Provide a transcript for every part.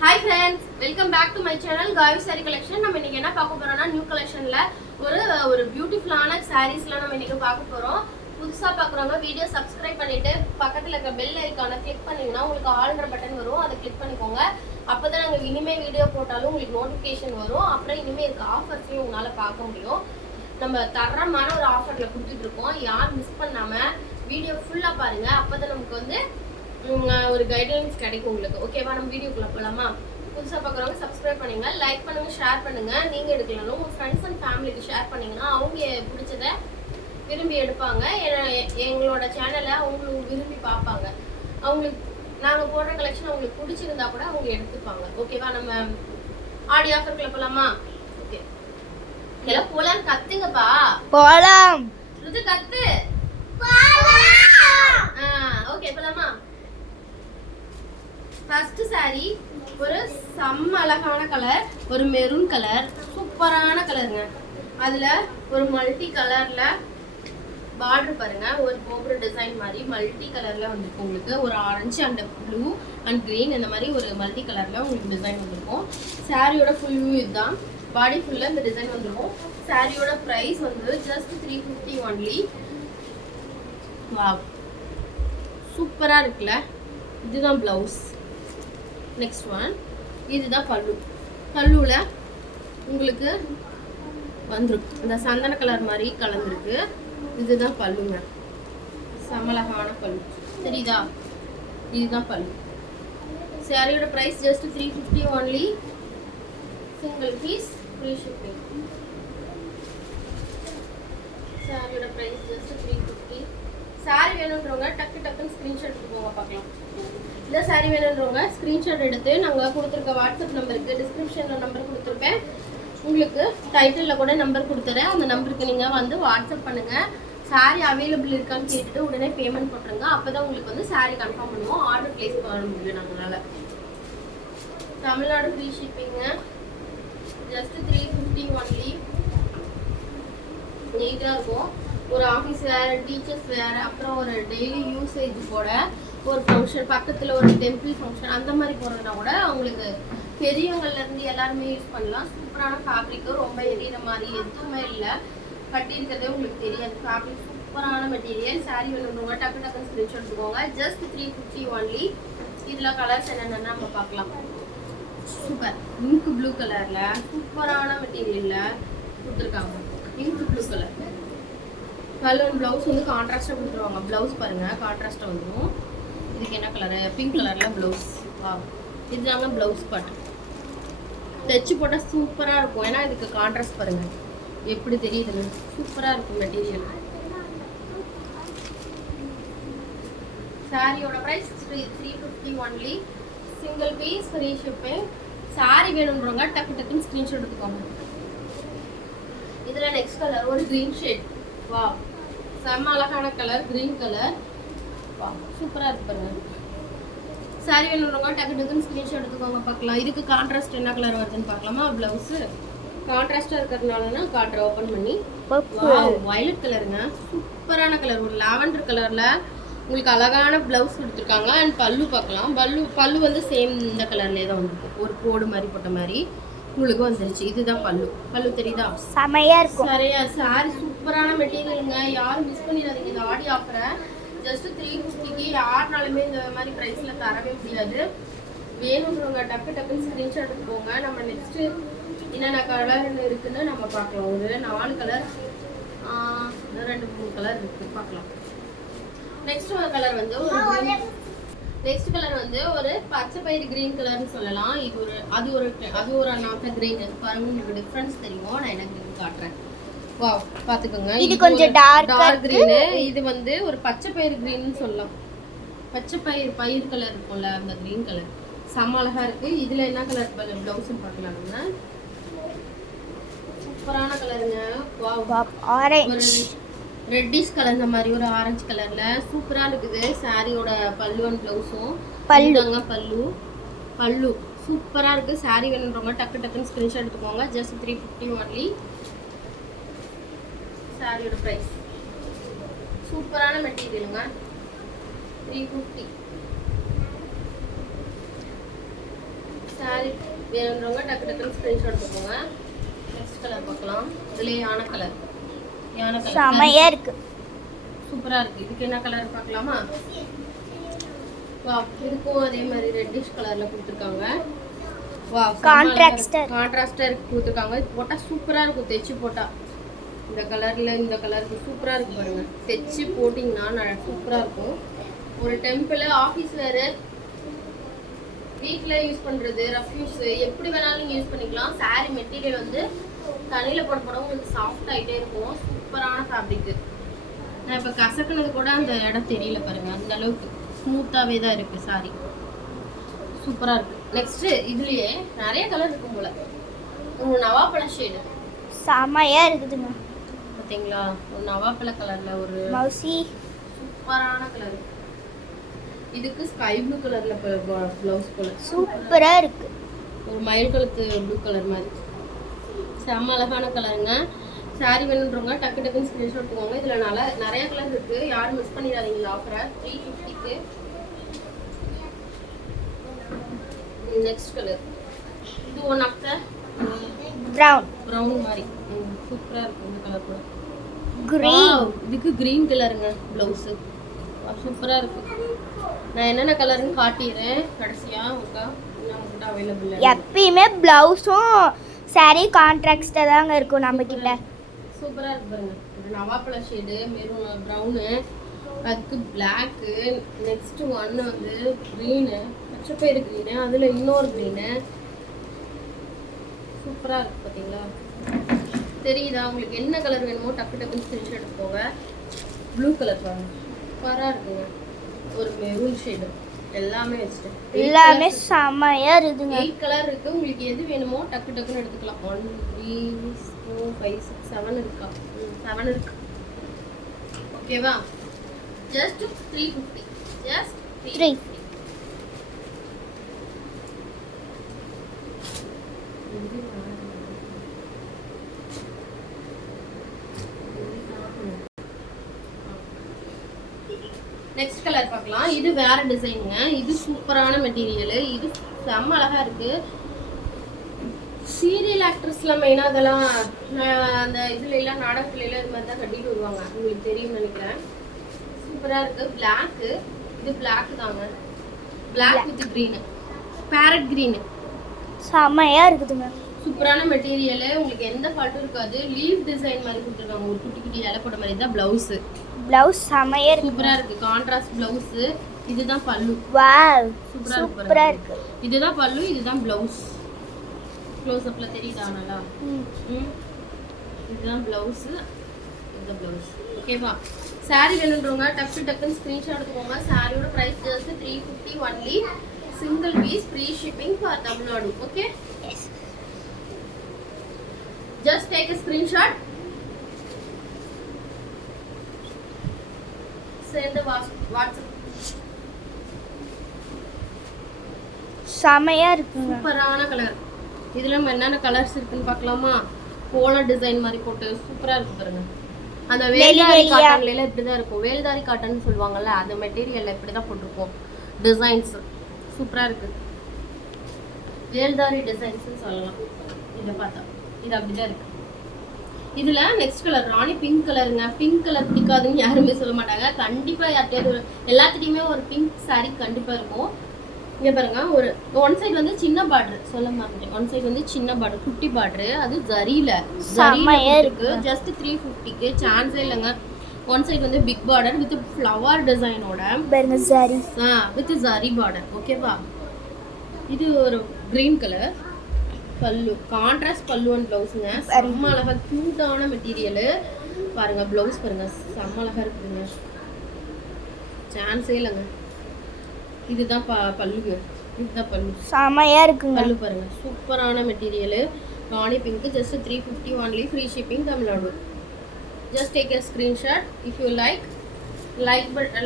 Hi friends, welcome back to my channel Gavi Saree Collection. நம்ம இன்னைக்கு என்ன பார்க்க போறோம்னா நியூ கலெக்ஷன்ல ஒரு பியூட்டிஃபுல்லான sareesலாம் நம்ம இன்னைக்கு பார்க்க போறோம். புதுசா பார்க்கறவங்க வீடியோ சப்ஸ்கிரைப் பண்ணிட்டு பக்கத்துல இருக்க பெல் ஐகானை கிளிக் பண்ணீங்கன்னா உங்களுக்கு ஆல்ன்ற பட்டன் வரும். அதை கிளிக் பண்ணிக்கோங்க. அப்பதான் நாங்க இனிமே வீடியோ போட்டாலும் உங்களுக்கு நோட்டிஃபிகேஷன் வரும். அப்புறம் இனிமே இருக்க ஆஃபர்ஸையும் உங்களால பார்க்க முடியும். நம்ம தரமான ஒரு ஆஃபர்ல கொடுத்துட்டு இருக்கோம். யார் மிஸ் பண்ணாம வீடியோ ஃபுல்லா பாருங்க. அப்பதான் நமக்கு வந்து ஒரு கைட்லைன்ஸ் கிடைக்கும் உங்களுக்கு. ஓகேவா? நம்ம வீடியோக்குள்ள போலாமா? புதுசாக பார்க்குறவங்க சப்ஸ்கிரைப் பண்ணுங்க, லைக் பண்ணுங்க, ஷேர் பண்ணுங்க. நீங்க எடுக்கலாம் உங்க ஃப்ரெண்ட்ஸ் அண்ட் ஃபேமிலிக்கு ஷேர் பண்ணீங்கன்னா அவங்க பிடிச்சதை விரும்பி எடுப்பாங்க. எங்களோட சேனலை அவங்களுக்கு விரும்பி பார்ப்பாங்க. அவங்களுக்கு நாங்கள் போடுற கலெக்ஷன் அவங்களுக்கு பிடிச்சிருந்தா கூட அவங்க எடுத்துப்பாங்க. ஓகேவா? நம்ம ஆடி ஆஃபருக்குள்ள போலாமா? ஓகே, எல்லாம் போலாம். கத்துங்கப்பா. போலாம். ருது கத்து. ஓகே, போலாமா? ஃபர்ஸ்ட் saree ஒரு செம்ம அழகான கலர், ஒரு மெரூன் கலர், சூப்பரான கலருங்க. அதுல ஒரு மல்டி கலர்ல பார்டர் பாருங்க, ஒரு கோபுர டிசைன் மாதிரி மல்டி கலர்ல வந்துருக்கு. உங்களுக்கு ஒரு orange and blue and green இந்த மாதிரி ஒரு மல்டி கலர்ல உங்களுக்கு டிசைன் வந்திருக்கும். சாரியோட ஃபுல் வியூ இதுதான். பாடி ஃபுல்லா இந்த டிசைன் வந்துருக்கும். சாரியோட பிரைஸ் வந்து ஜஸ்ட் 350 ஒன்லி. வாவ், சூப்பரா இருக்குல்ல? இதுதான் பிளவுஸ். நெக்ஸ்ட் ஒன், இதுதான் பல்லு. பல்லுல உங்களுக்கு வந்துருக்கு இந்த சந்தன கலர் மாதிரி கலந்துருக்கு. இதுதான் பல்லுங்க. சமலகான பல்லு தெரியுதா? இதுதான் பல்லு. சாரியோட price just 350 only. Single piece free shipping. சாரியோட பிரைஸ் ஜஸ்ட் 350. சாரி வேணுன்றவங்க டக்குன்னு ஸ்கிரீன்ஷாட் எடுத்துக்கோங்க பார்க்கலாம். இல்லை சாரி வேணுன்றவங்க ஸ்க்ரீன்ஷாட் எடுத்து நாங்கள் கொடுத்துருக்க வாட்ஸ்அப் நம்பருக்கு டிஸ்கிரிப்ஷனில் நம்பர் கொடுத்துருப்பேன். உங்களுக்கு டைட்டிலில் கூட நம்பர் கொடுத்துறேன். அந்த நம்பருக்கு நீங்கள் வந்து வாட்ஸ்அப் பண்ணுங்கள். சாரி அவைலபிள் இருக்கான்னு கேட்டுட்டு உடனே பேமெண்ட் போட்டுருங்க. அப்போ தான் உங்களுக்கு வந்து சாரி கன்ஃபார்ம் பண்ணுவோம். ஆர்டர் ப்ளேஸ் பண்ண முடியும் நம்மளால். தமிழ்நாடு ஃப்ரீ ஷிப்பிங்க. Just 350 only. நீட்டாக இருக்கும். ஒரு ஆஃபீஸ் வேறு, டீச்சர்ஸ் வேறு, அப்புறம் ஒரு டெய்லி யூசேஜ் கூட ஒரு ஃபங்க்ஷன், பக்கத்தில் ஒரு டெம்பிள் ஃபங்க்ஷன் அந்த மாதிரி போகிறதுனா கூட அவங்களுக்கு பெரியவங்கள்லேருந்து எல்லாருமே யூஸ் பண்ணலாம். சூப்பரான ஃபேப்ரிக்கு, ரொம்ப எரியிற மாதிரி எதுவுமே இல்லை. கட்டியிருக்கிறதே உங்களுக்கு தெரியாது. ஃபேப்ரிக் சூப்பரான மெட்டீரியல். சாரி வேணுன்றவங்க டக்குன்னு ஸ்க்ரீன்ஷாட் எடுத்துக்கோங்க. Just 350 only. இதில் கலர்ஸ் என்னென்னா நம்ம பார்க்கலாம். சூப்பர் இங்க் ப்ளூ கலரில் சூப்பரான மெட்டீரியலில் கொடுத்துருக்காங்க. Ink blue colour colour. Blouse வந்து கான்ட்ராஸ்டாக கொடுத்துருவாங்க. ப்ளவுஸ் பாருங்கள், கான்ட்ராஸ்டாக வந்துடும். இதுக்கு என்ன கலரு? பிங்க் கலரில் ப்ளவுஸ். வா, இதுதாங்க ப்ளவுஸ் பார்ட். தைச்சு போட்டால் சூப்பராக இருக்கும். ஏன்னா இதுக்கு கான்ட்ராஸ்ட் பாருங்கள் எப்படி தெரியுதுன்னு. சூப்பராக இருக்கும் மெட்டீரியல். சாரியோட price 350 only. Single piece free shipping. Sari வேணுன்றவங்க டக்குன்னு ஸ்க்ரீன்ஷாட் எடுத்துக்கோங்க. இதில் நெக்ஸ்ட் கலர் ஒரு க்ரீன் ஷேட். வா, செம்ம அழகான கலர், க்ரீன் கலர். வா, சூப்பராக இருக்கு பாருங்க. சாரி வேணுன்றவங்க டக்குன்னு ஸ்க்ரீன்ஷாட் எடுத்துக்கோங்க பார்க்கலாம். இதுக்கு கான்ட்ராஸ்ட் என்ன கலர் வருதுன்னு பார்க்கலாமா? ப்ளவுஸு கான்ட்ராஸ்டாக இருக்கிறதுனாலனா காட்டுற ஓப்பன் பண்ணி. வயலட் கலருங்க, சூப்பரான கலர். ஒரு லாவெண்டர் கலரில் உங்களுக்கு அழகான ப்ளவுஸ் கொடுத்துருக்காங்க. அண்ட் பல்லு பார்க்கலாம். பல்லு வந்து சேம் இந்த கலர்லேயே தான் வந்துருக்கும். ஒரு கோடு மாதிரி போட்ட மாதிரி உங்களுக்கு வந்துருச்சு. இதுதான் பல்லு தெரியுதா? செமையா இருக்கும். சரியா? சாரி சூப்பரான மெட்டீரியலுங்க. யாரும் மிஸ் பண்ணிடாதீங்க இந்த ஆடி ஆஃபரை. ஜஸ்ட் 350க்கு யாருனாலுமே இந்த மாதிரி ப்ரைஸில் தரவே முடியாது. வேணுன்றவங்க டக்குன்னு ஸ்க்ரீன்ஷாட் எடுத்துக்கோங்க. நம்ம நெக்ஸ்ட்டு என்னென்ன கலர் இருக்குன்னு நம்ம பார்க்கலாம். ஒரு 4 கலர் 2-3 கலர் இருக்குது, பார்க்கலாம். நெக்ஸ்ட் கலர் வந்து ஒரு பச்சை பயிறு கிரீன் கலர்னு சொல்லலாம். அது ஒரு நாட்ட கிரீன் பாருங்க. உங்களுக்கு டிஃப்ரென்ஸ் தெரியும். நான் என்ன கிரீன் காட்டுறேன். வாவ், பாத்துக்கோங்க. இது கொஞ்சம் டார்க் கிரீன். இது வந்து ஒரு பச்சை பயிறு கிரீன்னு சொல்லலாம். பச்சை பயிர் கலர் இருக்கும்ல, அந்த கிரீன் கலர் செம்ம அழகா இருக்கு. இதுல என்ன கலர் ப்ளவுஸ் பார்க்கலாம். சூப்பரான கலருங்க. வாவ், ஆரஞ்சு ரெட்டிஷ் கலர், இந்த மாதிரி ஒரு ஆரஞ்சு கலர்ல சூப்பரா இருக்குது. சாரியோட பல்லு அண்ட் ப்ளவுஸும் பல்லு சூப்பரா இருக்கு. சாரி வேணுன்றவங்க டக்குன்னு ஸ்கிரீன்ஷாட் எடுத்துக்கோங்க. Just 350 only. சாரியோட பிரைஸ் சூப்பரான மெட்டீரியலுங்க. 350. சாரி வேணுன்றவங்க டக்கு டக்குன்னு ஸ்க்ரீன்ஷாட் எடுத்துக்கோங்க. நெக்ஸ்ட் கலர் பார்க்கலாம். இதுலேயே யானை கலர் செமையா இருக்கு. சூப்பராக இருக்குது. இதுக்கு என்ன கலர் பார்க்கலாமா? வா, இதுக்கும் அதே மாதிரி ரெட்டிஷ் கலரில் கொடுத்துருக்காங்க. வா, கான்ட்ராஸ்டாக கொடுத்துருக்காங்க. இது போட்டால் சூப்பராக இருக்கும். தைச்சு போட்டால் இந்த கலரில் இந்த கலருக்கு சூப்பராக இருக்கு பாருங்க. தைச்சு போட்டிங்கன்னா சூப்பராக இருக்கும். ஒரு டெம்பிள், ஆஃபீஸ் வேறு, வீட்டில் யூஸ் பண்ணுறது, ரஃப்யூஸ் எப்படி வேணாலும் நீங்கள் யூஸ் பண்ணிக்கலாம். சாரீ மெட்டீரியல் வந்து தண்ணியில் போட போட உங்களுக்கு சாஃப்ட் ஆகிட்டே இருக்கும். சூப்பரான ஃபேப்ரிக்கு. நான் இப்போ கசக்குனது கூட அந்த இடம் தெரியல பாருங்க. அந்த அளவுக்கு ஸ்மூத்தாகவே தான் இருக்குது சாரி. சூப்பராக இருக்குது. நெக்ஸ்ட்டு இதுலேயே நிறைய கலர் இருக்கும் போல். ஒரு நவாப்பழ ஷேடு செமையா இருக்குதுங்க. பார்த்தீங்களா? ஒரு நவாப்பழ கலரில் ஒரு மௌசி சூப்பரான கலர். இதுக்கு ஸ்கை ப்ளூ கலரில் ப்ளவுஸ் போல் சூப்பரா இருக்கு. ஒரு மயில் கழுத்து ப்ளூ கலர் மாதிரி செம்ம அழகான கலருங்க. சாரி வேணுன்றவங்க டக்கு டக்குன்னு ஸ்க்ரீன்ஷாட் எடுத்துக்கோங்க. இதில் நிறைய கலர் இருக்குது. யாரும் மிஸ் பண்ணிடாதீங்க இந்த ஆஃபரை. 350க்கு. நெக்ஸ்ட் கலர் இது ஒன் ஆஃப் த ப்ரௌன் மாதிரி சூப்பராக இருக்கும். இந்த கலர் கூட கிரீன். இதுக்கு க்ரீன் கலருங்க ப்ளவுஸு. சூப்பராக இருக்குது. நான் என்னென்ன கலருன்னு காட்டிடுறேன் கடைசியாக. உங்கள்கிட்ட அவைலபிள் எப்பயுமே ப்ளவுஸும் சாரி கான்ட்ராக்டாக தாங்க இருக்கும் நம்ம கிட்ட. சூப்பராக இருக்கு பாருங்க. ஒரு நவாப்பழ ஷேடு, மெரூன், ப்ரௌனு, அதுக்கு பிளாக்கு, நெக்ஸ்ட் ஒன்று வந்து க்ரீனு, பச்சைப்பயிறு க்ரீனு, அதில் இன்னொரு க்ரீனு. சூப்பராக இருக்குது பார்த்தீங்களா? தெரியுதா? உங்களுக்கு என்ன கலர் வேணுமோ டக்கு டக்குன்னு ஸ்க்ரீன்ஷாட் எடுத்துக்கோங்க. ப்ளூ கலர் பாருங்க, சூப்பராக இருக்குங்க. ஒரு மெரூன் ஷேடு எல்லாமே வச்சுட்டேன். எல்லாமே செமையா இருக்குதுங்க. 8 கலர் இருக்குது. உங்களுக்கு எது வேணுமோ டக்கு டக்குன்னு எடுத்துக்கலாம். 1 3 4 5 6 7 இருக்கா? 7 இருக்கு. ஓகேவா? ஜஸ்ட் 350. ஜஸ்ட் 350. நெக்ஸ்ட் கலர் பார்க்கலாம். இது வேற டிசைனுங்க. இது சூப்பரான மெட்டீரியல். இது செம்ம அழகா இருக்கு. சீரியல் ஆக்ட்ரஸ்லாம் மெயினாக அதெல்லாம் அந்த இதுல எல்லாம் நாடகத்துல எல்லாம் இது மாதிரி தான் கட்டிட்டு வருவாங்க. உங்களுக்கு தெரியும்னு நினைக்கிறேன். சூப்பரா இருக்கு. பிளாக்கு, இது பிளாக் தாங்க. Black with green, parrot green. செமையா இருக்குதுங்க. சூப்பரான மெட்டீரியல். உங்களுக்கு எந்த ஃபால்ட்டும் இருக்காது. லீவ் டிசைன் மாதிரி கொடுத்துருக்காங்க. ஒரு குட்டி குட்டி இலை போட்ட மாதிரி தான் ப்ளவுஸ். ப்ளவுஸ் செமையா இருக்கு. சூப்பரா இருக்கு. Contrast blouse. இதுதான் பல்லு. வாவ், சூப்பரா இருக்கு. இதுதான் பல்லு, இதுதான் ப்ளவுஸ். க்ளோஸ் அப்ல தெரியுதா நல்லா? இதுதான் ப்ளவுஸ், இதுதான் ப்ளவுஸ். ஓகேவா? சாரி வேணுன்றவங்க டக்கு டக்குன்னு ஸ்க்ரீன்ஷாட் எடுத்துக்கோங்க. சாரியோட price just 350 only. Single piece, free shipping for Tamil Nadu. Okay, just take a screenshot, send the WhatsApp. செமையா இருக்குங்க. சூப்பரான கலர். இதுல நம்ம என்னென்ன கலர்ஸ் இருக்குன்னு பார்க்கலாமா? போலர் டிசைன் மாதிரி போட்டு சூப்பரா இருக்கு பாருங்க. அந்த வேல்தாரி காட்டன்ல எல்லாம் இப்படிதான் இருக்கும். வேல்தாரி காட்டன் சொல்லுவாங்கல்ல, அந்த மெட்டீரியல்ல இப்படிதான் போட்டிருக்கோம். டிசைன்ஸ் சூப்பரா இருக்கு. வேல்தாரி டிசைன்ஸ் சொல்லலாம். இதை பார்த்தா இது அப்படிதான் இருக்கு. இதுல நெக்ஸ்ட் கலர் ராணி பிங்க் கலருங்க. பிங்க் கலர் பிடிக்காதுன்னு யாருமே சொல்ல மாட்டாங்க. கண்டிப்பா யார்கிட்டயாவது எல்லாத்துட்டையுமே ஒரு பிங்க் சாரி கண்டிப்பா இருக்கும். இங்க பாருங்க, ஒரு ஒன் சைடு வந்து சின்ன பார்டர், சொல்ல மாட்டேன். ஒன் சைடு வந்து சின்ன பார்டர், குட்டி பார்டர். அது ஜரியில இருக்கு. ஜஸ்ட் 350க்கு சான்ஸே இல்லைங்க. ஒன் சைடு வந்து பிக் பார்டர் வித் ஃப்ளவர் டிசைனோட வித் ஜரி பார்டர். ஓகேவா? இது ஒரு green colour pallu, contrast pallu and ப்ளவுஸுங்க. செம்ம அழகா கியூட்டான மெட்டீரியல் பாருங்க. ப்ளவுஸ் பாருங்க, செம்ம அழகா இருக்குதுங்க. சான்ஸே இல்லைங்க. இதுதான் பல்லுங்க. இதுதான் பல்லு, செமையா இருக்குங்க. பல்லு பாருங்க, சூப்பரான material. Rani pink. Just 350 only. Free shipping Tamil Nadu. Just take a screenshot. If you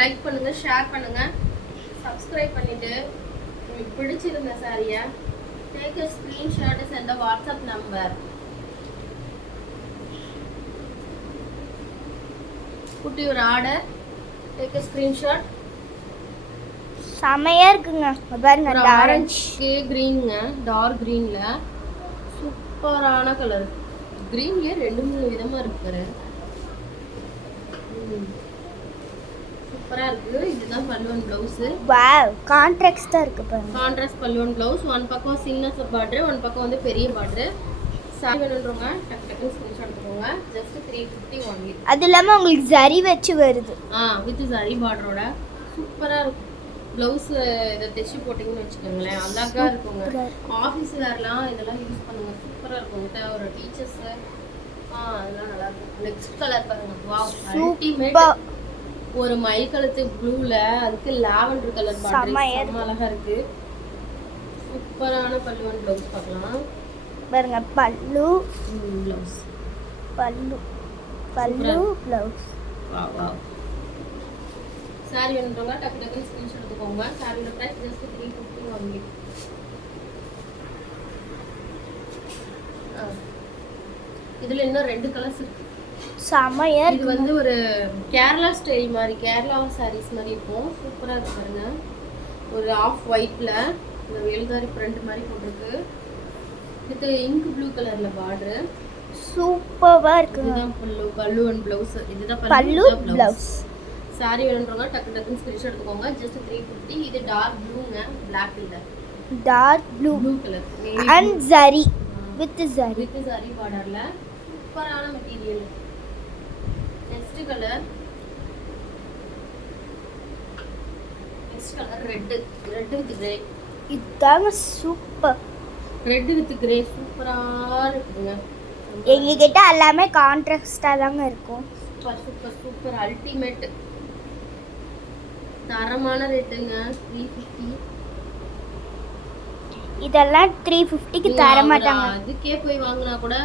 like பண்ணுங்க, ஷேர் பண்ணுங்க, சப்ஸ்கிரைப் பண்ணிட்டு உங்களுக்கு பிடிச்சிருந்த சாரியை take a screenshot and send the WhatsApp number. Put your order, take a screenshot. செமையா இருக்குங்க இங்க பாருங்க ஒரு இந்த ஆரஞ்சு ஆரஞ்சுக்கு க்ரீனுங்க, டார்க் க்ரீன்ல சூப்பரான கலர். க்ரீன்லயே 2-3 விதமா இருக்கு பாரு. சூப்பரா இருக்கு. இதுதான் பல்லுவன் பிளவுஸ். வாவ் கான்ட்ராஸ்டா இருக்கு பாருங்க. கான்ட்ராஸ்ட் பல்லுவன் பிளவுஸ். ஒன் பக்கம் சின்ன பார்டர், ஒன் பக்கம் வந்து பெரிய பார்டர். சாரி வேணுன்றவங்க டக்கு டக்கு ஸ்கிரீன்ஷாட் எடுத்துக்கோங்க. Just 350 only. அது இல்லாம உங்களுக்கு ஜரி வச்சு வருது. வித் சரி பார்டரோட சூப்பரா இருக்கும். ப்ளவுஸ் இதை தைச்சு போட்டிங்கன்னு வச்சுக்கோங்களேன், அழகா இருக்குங்க. ஆஃபீஸ் வேர்லாம் இதெல்லாம் யூஸ் பண்ணுங்க, சூப்பராக இருக்கும். ஒரு டீச்சர்ஸ் அதெல்லாம் நல்லா இருக்கும். நெக்ஸ்ட் கலர் பாருங்க, வாவ் அல்டிமேட். ஒரு மை கழுத்து ப்ளூல அதுக்கு லாவெண்டர் கலர் பார்டர் அழகா இருக்கு. சூப்பரான பல்லுவன் ப்ளவுஸ் பார்க்கலாம் பாருங்க. பல்லு ப்ளவுஸ், பல்லு ப்ளவுஸ். Wow wow. சாரி வேணுன்றவங்க டக்கு டக்குன்னு ஸ்கிரீன்ஷாட் எடுத்துக்கோங்க. சாரியோட பிரைஸ் ஜஸ்ட் 350 ஒன்லி. இதுல இன்னும் 2 கலர்ஸ் இருக்கு. செமையா இது வந்து ஒரு கேரளா ஸ்டைல் மாதிரி, கேரளா சாரீஸ் மாதிரி இருக்கும். சூப்பரா இருக்கு பாருங்க. ஒரு ஆஃப் ஒயிட்ல இந்த வேல்தாரி பிரிண்ட் மாதிரி போட்டிருக்கு. இது இங்க் ப்ளூ கலர்ல பார்டர். சூப்பரா இருக்கு. இதுதான் பல்லு அண்ட் ப்ளவுஸ். இதுதான் பல்லு ப்ளவுஸ். சாரி வேணுன்றவங்க டக்கு டக்குன்னு ஸ்கிரீன்ஷாட் எடுத்துக்கோங்க. ஜஸ்ட் 350. இது டார்க் ப்ளூங்க, பிளாக் இல்ல, dark blue colour and zari with zari பார்டர்ல சூப்பரான material. Next colour red with grey. இதாங்க சூப்பர். ரெட் வித் கிரே சூப்பரா இருக்குங்க. எங்க கிட்ட எல்லாமே கான்ட்ராஸ்டா தாங்க இருக்கும். Super super super ultimate. தரமான ரேட்டுங்க. 350. இதெல்லாம் 350க்கு தர மாட்டாங்க. அதுக்கே போய் வாங்கினா கூட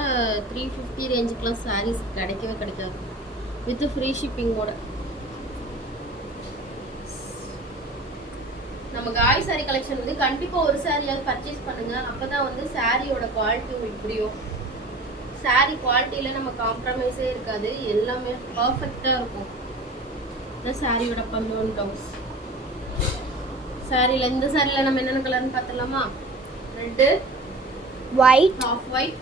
350 ரேஞ்சுக்குள்ள சாரீஸ் கிடைக்கவே கிடைக்காது வித் ஃப்ரீ ஷிப்பிங்கோட. நம்ம காய் சாரி கலெக்ஷன் வந்து கண்டிப்பா ஒரு சாரியாவது பர்ச்சேஸ் பண்ணுங்க. அப்பதான் வந்து சாரியோட குவாலிட்டி உங்களுக்கு புரியும். சாரி குவாலிட்டியில நம்ம காம்ப்ரமைஸே இருக்காது, எல்லாமே பர்ஃபெக்டா இருக்கும். இந்த சாரியோட பல்லுவன் ப்ளவுஸ். சாரியில இந்த சாரியில நம்ம என்னென்ன கலர்னு பார்த்துடலாமா? ரெட்டு, ஒயிட், ஆஃப் ஒயிட்,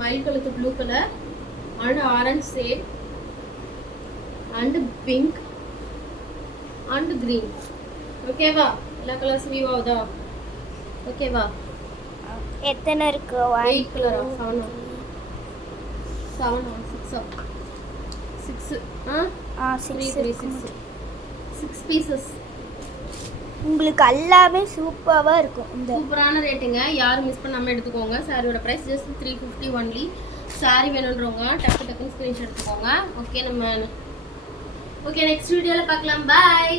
மயில் கழுத்து blue colour and orange shade and pink and green. ஓகேவா? எல்லா கலர்ஸ் வியூ ஆகுதா? ஓகேவா? எத்தனை இருக்கு? 8 கலரா? 7 6 பீசஸ். உங்களுக்கு எல்லாமே சூப்பராக இருக்கும். இந்த சூப்பரான ரேட்டுங்க, யாரும் மிஸ் பண்ணாமல் எடுத்துக்கோங்க. சாரியோட ப்ரைஸ் ஜஸ்ட் 350 ஒன்லி. சாரி வேணுன்றவங்க டக்கு டக்குன்னு ஸ்க்ரீன்ஷாட் எடுத்துக்கோங்க. ஓகே, நெக்ஸ்ட் வீடியோவில் பார்க்கலாம். பாய்.